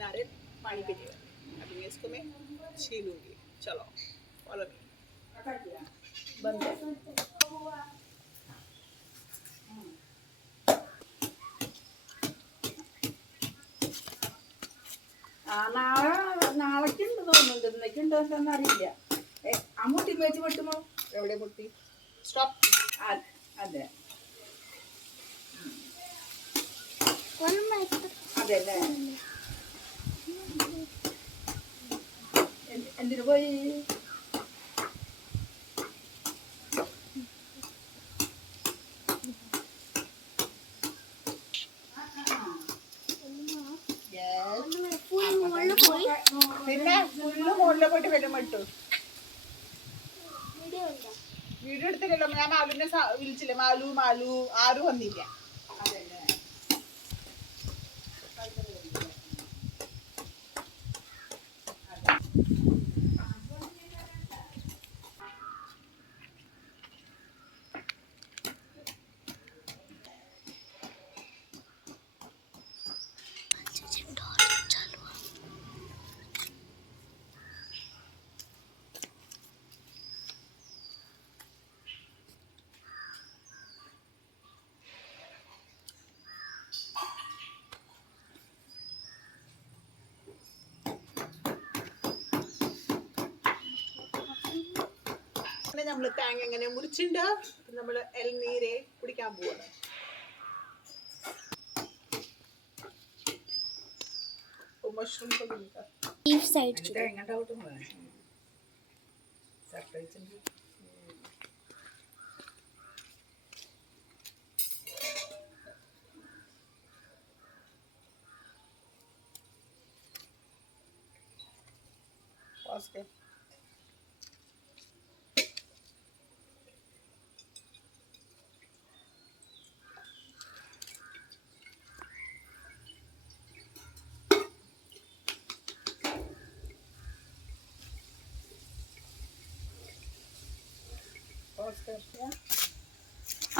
नारियल पानी पीजिएगा। अभी मैं इसको मैं छीलूंगी। चलो फॉलो मी। बंद है। നാളേക്കുണ്ട് തോന്നുന്നുണ്ട്, ഇന്നേക്കുണ്ടോ എന്നറിയില്ല. ആ മുട്ടി വെച്ച് പൊട്ടുമോ? എവിടെ പൊട്ടി? സ്റ്റോപ്പ്. അതെ അതെല്ലേ. എന്തിനു പോയി? പിന്നെ ഫുള്ള് മുകളിൽ പോയിട്ട് വരും ഇട്ടു. വീഡിയോ എടുത്തില്ലല്ലോ. ഞാൻ മാലുവിനെ വിളിച്ചില്ലേ? മാലു മാലു ആരും വന്നില്ല. നമ്മള് തേങ്ങ എങ്ങനെ മുറിച്ചിണ്ട് നമ്മള് ഇളനീര് കുടിക്കാൻ പോവാണ്. मशरूम को मिलता लीफ साइड पास के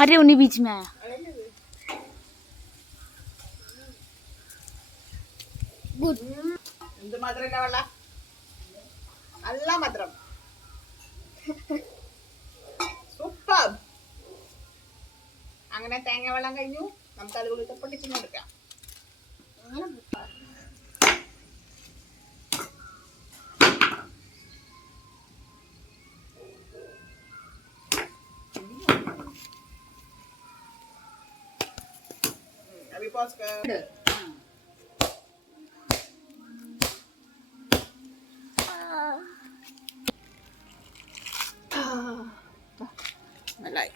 अरे उन्हीं बीच में आया. गुड. എന്ത് മധുരല്ല വെള്ള? നല്ല മധുരം. സൂപ്പർ. അങ്ങനെ തേങ്ങ വെള്ളം കഴിഞ്ഞു. നമുക്ക് അതുപോലെ പൊട്ടിച്ചെടുക്കാം. अभी पॉज कर. मलाई